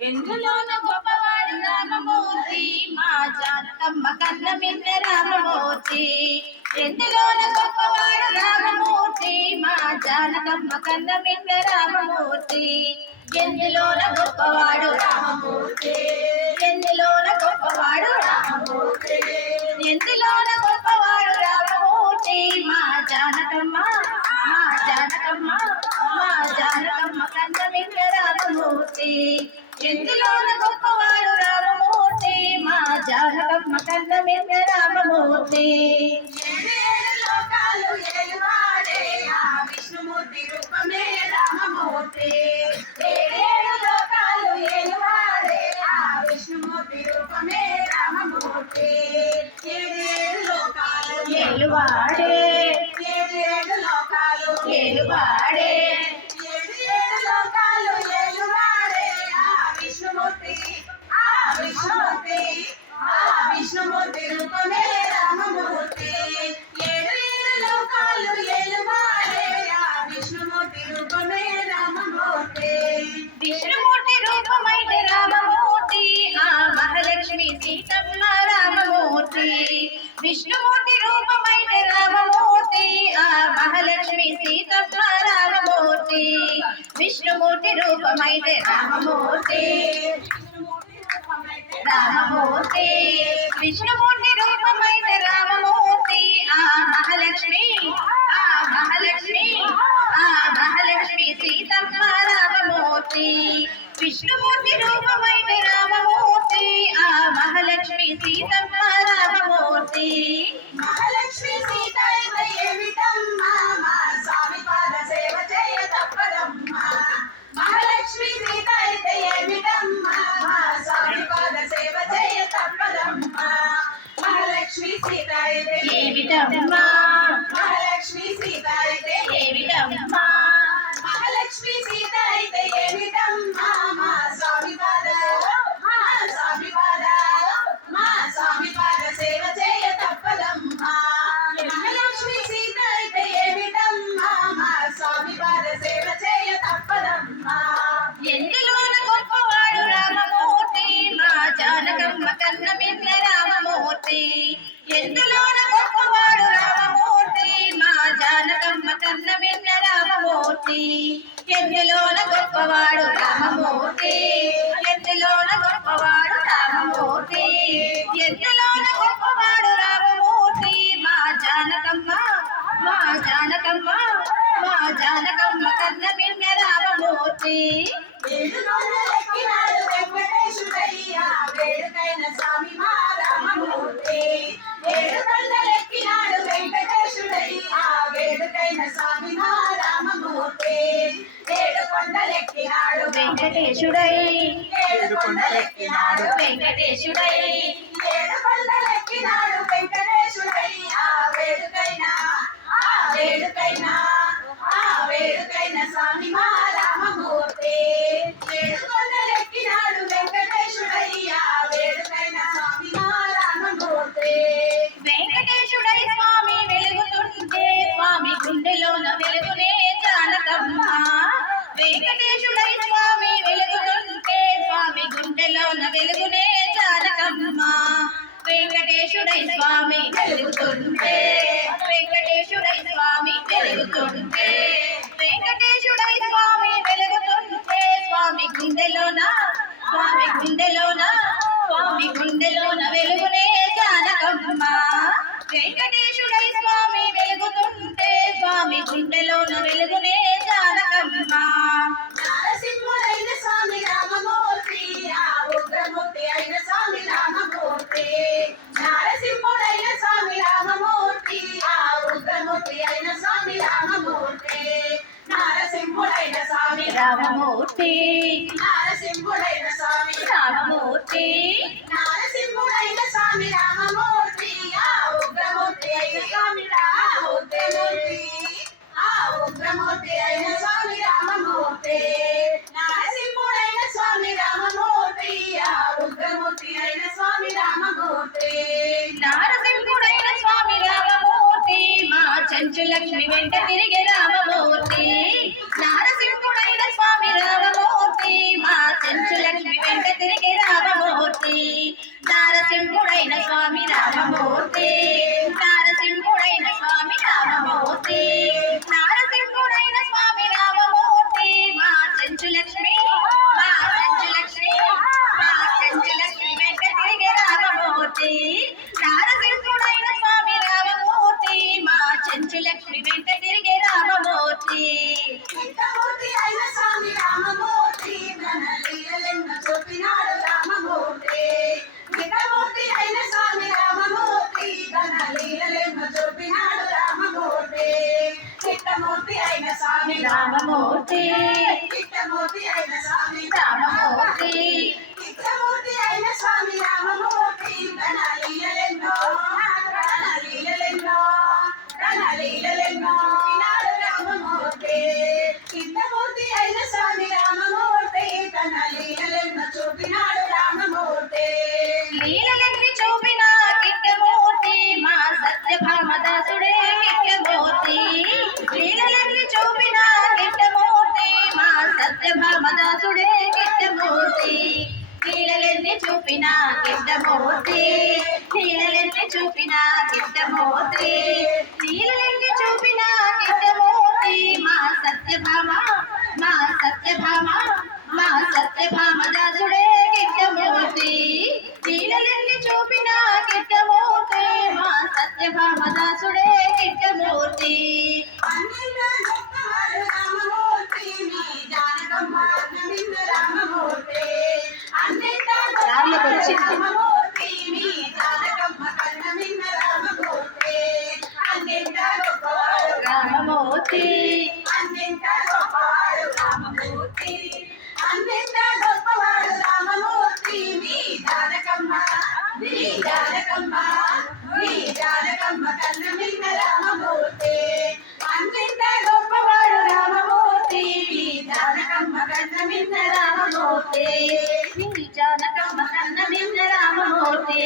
ఎందులోన గొప్పవాడు రామమూర్తి మా జానకమ్మ కన్న మిన్న రామమూర్తి ఎందులోన గొప్పవాడు రామమూర్తి మా జానకమ్మ కన్న మిన్న రామమూర్తి ఎందులోన గొప్పవాడు రామమూర్తి ఎందులోన గొప్పవాడు రామమూర్తి ఎందులోన గొప్పవాడు రామమూర్తి మా జానకమ్మ కన్న మిన్న రామమూర్తి ఎందులోన గొప్పవాడు రామమూర్తి మా జానకమ్మ కన్న మిన్న రామమూర్తి లోకాలు ఏలువాడే ఆ విష్ణుమూర్తి రూపమే రామమూర్తి ఏడేడు లోకాలు ఏలువాడే ఆ విష్ణుమూర్తి రూపమే రామమూర్తి ఏడేడు లోకాలు ఏలువాడే ఏడేడు లోకాలు ఏలువాడే విష్ణుమూర్తి రూపమే రామమూర్తి ఏడు ఏడు లోకాలు ఏలువాడే ఆ విష్ణుమూర్తి రూపమే రామమూర్తి విష్ణుమూర్తి రూపమైతే రామమూర్తి ఆ మహాలక్ష్మి సీతమ్మ రామమూర్తి విష్ణుమూర్తి రూపమైతే రామమూర్తి ఆ మహాలక్ష్మి సీతమ్మ రామమూర్తి విష్ణుమూర్తి రూపమైతే రామమూర్తి రామమూర్తి విష్ణుమూర్తి రూపమైతే రామమూర్తి ఆ మహాలక్ష్మి సీతమ్మ రామమూర్తి విష్ణుమూర్తి రూపమైతే రామమూర్తి ఆ మహాలక్ష్మి సీతమ్మ రామమూర్తి మహాలక్ష్మి సీత అయితే ఏమిటమ్మా మా స్వామి పాద సేవ చేయ తప్పదమ్మా మహాలక్ష్మి సీత అయితే ఏమిటమ్మా మా స్వామి పాద సేవ చేయ తప్పదమ్మా మహాలక్ష్మి సీత అయితే ఏమిటమ్మా మహాలక్ష్మి సీత అయితే ఏమిటమ్మా మహాలక్ష్మి సీత అయితే ఏమిటమ్మా మా స్వామి పాద సేవ చేయ తప్పదమ్మా మహాలక్ష్మి సీత అయితే ఏమిటమ్మా మా స్వామి పాద సేవ చేయ తప్పదమ్మా ఎందులోన గొప్పవాడు రామమూర్తి మా జానకమ్మ కన్న మిన్న రామమూర్తి ఎందులోన గొప్పవాడు రామమూర్తి మా జానకమ్మ కన్న మిన్న రామమూర్తి ఎందులోన గొప్పవాడు రామమూర్తి ఎందులోన గొప్పవాడు రామమూర్తి ఎందులోన గొప్పవాడు రామమూర్తి మా జానకమ్మ కన్న మిన్న రామమూర్తి ఏడుకొండలెక్కినాడు వెంకటేశుడయ్యా వేడుకైన స్వామి మా రామమూర్తి ఏడుకొండలెక్కినాడు వెంకటేశుడయ్యా వేడుకైన స్వామి మా రామమూర్తి ఏడుకొండలెక్కినాడు వెంకటేశుడై ఏడుకొండలెక్కినాడు వెంకటేశుడై ఏడుకొండలెక్కినాడు వెంకటేశుడయ్యా వేడుకైన స్వామి మా రామమూర్తి ఏడుకొండలెక్కినాడు వెంకటేశుడయ్యా వేడుకైన స్వామి మా రామమూర్తి వెంకటేశుడై స్వామి వెలుగుతుంటే స్వామి గుండెలోన వెలుగునే జానకమ్మ వెంకటేశుడై స్వామి వెలుగుతుంటే స్వామి గుండెలోన వెలుగునే జానకమ్మ వెంకటేశుడై స్వామి వెలుగుతుంటే వెంకటేశుడై స్వామి వెలుగుతుంటే వెంకటేశుడై స్వామి వెలుగుతుంటే స్వామి గుండెలోన వెలుగునే జానకమ్మ వెంకటేశుడై స్వామి వెలుగుతుంటే స్వామి గుండెలోన వెలుగునే జానకమ్మ నరసింహుడైన స్వామి రామమూర్తి ఆ ఉగ్రమూర్తి అయిన స్వామి రామమూర్తి నరసింహుడైన స్వామి రామమూర్తి ఆ ఉగ్రమూర్తి అయిన స్వామి రామమూర్తి నరసింహుడైన స్వామి రామమూర్తి నరసింహుడైన స్వామి రామమూర్తి నరసింహుడైన స్వామి రామమూర్తి ఆ ఉగ్రమూర్తి అయిన స్వామి రామమూర్తి ఆ ఉగ్రమూర్తి అయిన స్వామి రామమూర్తి నరసింహుడైన స్వామి రామమూర్తి ఆ ఉగ్రమూర్తి అయిన స్వామి రామమూర్తి నరసింహుడైన స్వామి రామమూర్తి మా చెంచులక్ష్మి లక్ష్మి వెంట తిరిగే రామమూర్తి నారసింహుడైన స్వామి రామమూర్తి మా చెంచు లక్ష్మి వెంట తిరిగే రామమూర్తి నారసింహుడైన స్వామి రామమూర్తి నారసింహుడైన స్వామి రామమూర్తి నారసింహుడైన స్వామి రామమూర్తి మా చెంచు లక్ష్మి మా చెంచు లక్ష్మి మా చెంచు లక్ష్మి వెంట తిరిగే రామమూర్తి నారసింహుడైన స్వామి రామమూర్తి మా చెంచు లక్ష్మి వెంట తిరిగే రామమూర్తి అయిన స్వామి రామమూర్తి ఘనలీలెన్నో చూపినాడు రామమూర్తి నిజమూర్తి అయిన స్వామి రామమూర్తి ఘనలీలెన్నో చూపినాడు రామమూర్తి చిత్తమూర్తి అయిన స్వామి రామమూర్తి చిత్తమూర్తి అయిన స్వామి రామమూర్తి చిత్తమూర్తి అయిన స్వామి రామమూర్తి ఘనలీలెన్నో ఘనలీలెన్నో ఘనలీలెన్నో చూపినాడు రామమూర్తి చిత్తమూర్తి అయిన స్వామి రామమూర్తి ఘనలీలెన్నో చూపినాడు రామమూర్తి లీలలన్నీ చూపిన కిట్టమూర్తి మా సత్యభామదాసుడే కిట్టమూర్తి లీలలన్నీ చూపిన కిట్టమూర్తి మా సత్యభామదాసుడే కిట్టమూర్తి లీలలన్నీ చూపిన కిట్టమూర్తి లీలలన్నీ చూపిన కిట్టమూర్తి లీలలన్నీ చూపిన కిట్టమూర్తి మా సత్యభామ మా సత్యభామ మా సత్యభామదాసుడే కిట్టమూర్తి లీలలన్నీ చూపిన కిట్టమూర్తి మా సత్యభామదాసుడే కిట్టమూర్తి అన్నింటా గొప్పవాడు రామమూర్తి మీ జానకమ్మ నిన్న రామమూర్తి అన్నింటా గొప్పవాడు రామమూర్తి మీ జానకమ్మ కన్న నిన్న రామమూర్తి అన్నింటా గొప్పవాడు రామమూర్తి అన్నింటా గొప్పవాడు రామమూర్తి అన్నింటా గొప్పవాడు రామమూర్తి మీ జానకమ్మ మీ జానకమ్మ మీ జానకమ్మ కన్న నిన్న రామమూర్తి అన్నింటా గొప్పవాడు రామమూర్తి మీ జానకమ్మ కన్న నిన్న రామమూర్తి నీ జానకమ్మ కన్న నిన్న రామమూర్తి